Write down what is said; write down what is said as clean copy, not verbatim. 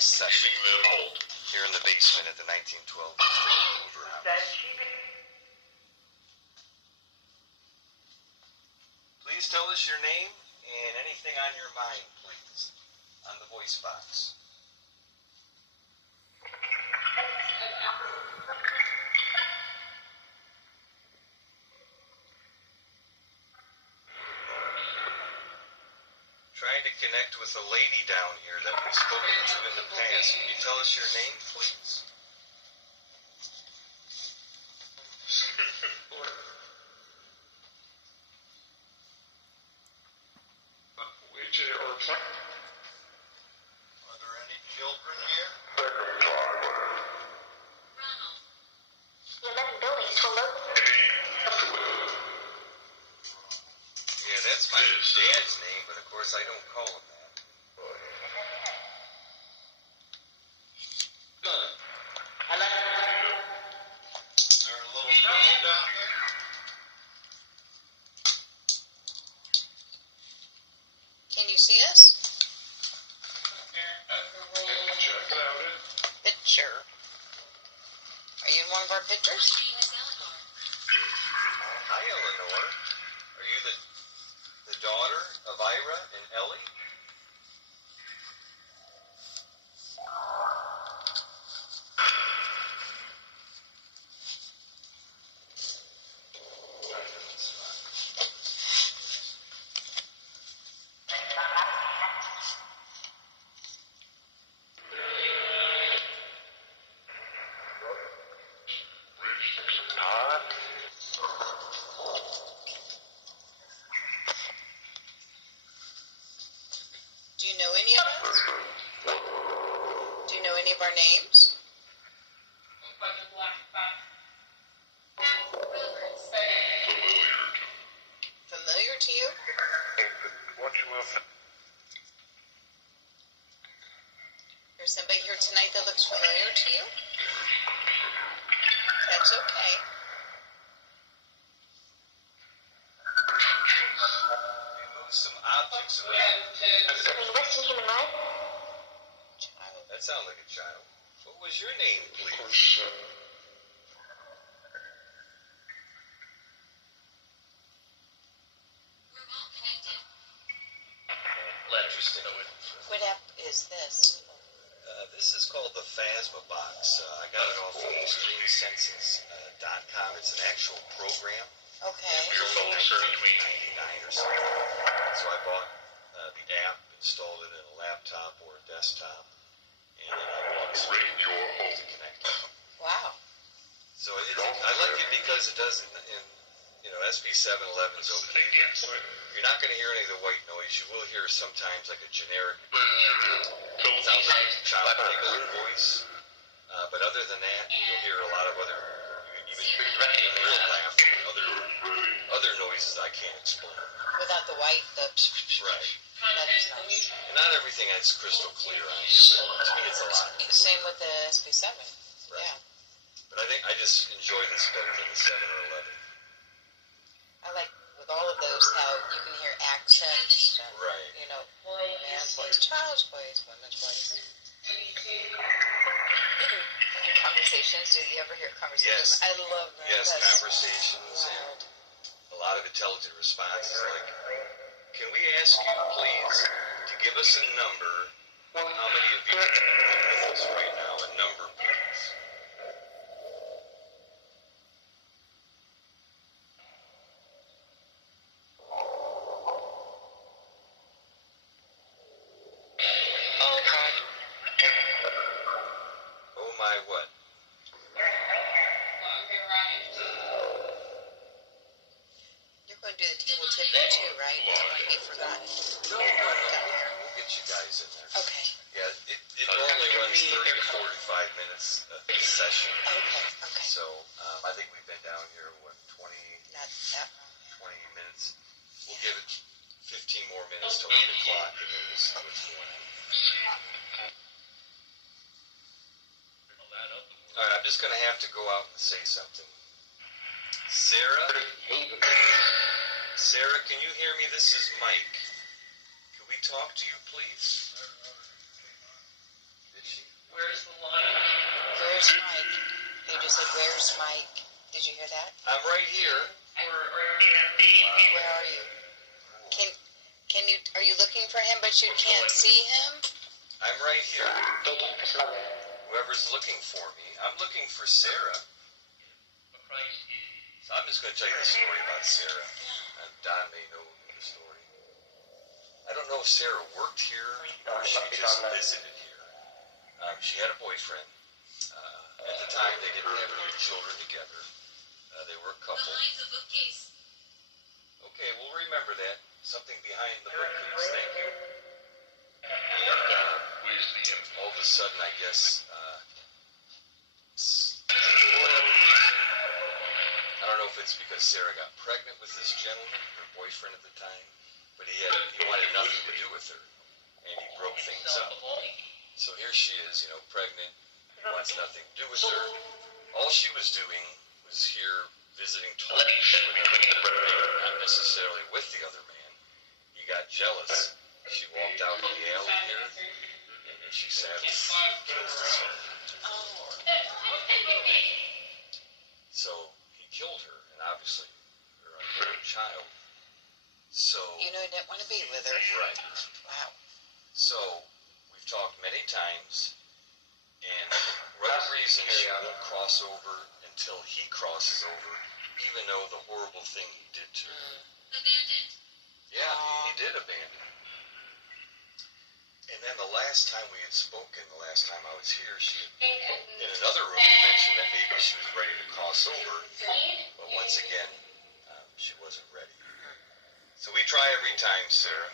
session here in the basement at the 1912 Historic Hoover house. Please tell us your name and anything on your mind, please, on the voice box. Trying to connect with a lady down here that we've spoken to in the past. Can you tell us your name, please? Are there any children here? Yeah, that's my dad's name, but of course I don't call him that. Is there a little girl down there? Can you see us? Picture. Are you in one of our pictures? Hi, Eleanor. Are you the daughter of Ira and Ellie? Do you know any of us? Do you know any of our names? Familiar to you? There's somebody here tonight that looks familiar to you? That's okay. Some objects around. Child. That sounds like a child. What was your name, please? Interesting. What app is this? This is called the Phasma Box. I got it off of extremesenses.com. It's an actual program. Okay. Your phone $99 or something. So I bought the app, installed it in a laptop or a desktop, and then I bought some to connect it. Wow. So I like it because it does SB 711 is okay. You're not going to hear any of the white noise. You will hear sometimes like a generic, sounds like a child giggling voice. But other than that, you'll hear a lot of other, even real laugh, other noises I can't explain. Without the white, Right. That's nice. And not everything is crystal clear on here, but to me it's a lot. Same with the SB7. Right. Yeah. But I just enjoy this better than the 7 or 11. I like with all of those how you can hear accent, Right. you know, man's voice, child's voice, women's voice. Even conversations. Did you ever hear conversations? Yes. I love that. Yes, That's conversations wild. and a lot of intelligent responses like, can we ask you please to give us a number? How many of you are with us right now? A number, please. Oh my what? You're going to do the table tipping too, right? That won't be forgotten. No. We'll get you guys in there. Okay. Yeah, it only runs 30 to 45 minutes a session. Okay. So I think we've been down here, 20 Not that long. minutes. We'll give it 15 more minutes till 8 o'clock, and then we'll see what's going on. All right, I'm just going to have to go out and say something. Sarah, can you hear me? This is Mike. Can we talk to you, please? Did she Where's the line? Where's Mike? You just said, where's Mike? Did you hear that? I'm right here. Where are you? Can you, are you looking for him but you can't see him? I'm right here. Whoever's looking for me, I'm looking for Sarah. So I'm just going to tell you the story about Sarah. Don may know the story. I don't know if Sarah worked here or she just visited here. She had a boyfriend. At the time, they didn't have any children together. They were a couple. Okay, we'll remember that. Something behind the bookcase. Thank you. And all of a sudden, I guess, I don't know if it's because Sarah got pregnant with this gentleman, her boyfriend at the time, but he wanted nothing to do with her, and he broke things up. So here she is, pregnant. He wants nothing to do with her. All she was doing was here visiting, talking, not necessarily with the other man. He got jealous. She walked out in the alley here, and she sadly killed herself. So he killed her, and obviously her unborn child. So You know, he didn't want to be with her. right. Wow. So we've talked many times, and for whatever reason she won't cross over until he crosses over, even though the horrible thing he did to her. Abandoned. Yeah, he did abandon. And then the last time we had spoken, the last time I was here, she, in another room, mentioned that maybe she was ready to cross over, but once again, she wasn't ready. So we try every time, Sarah.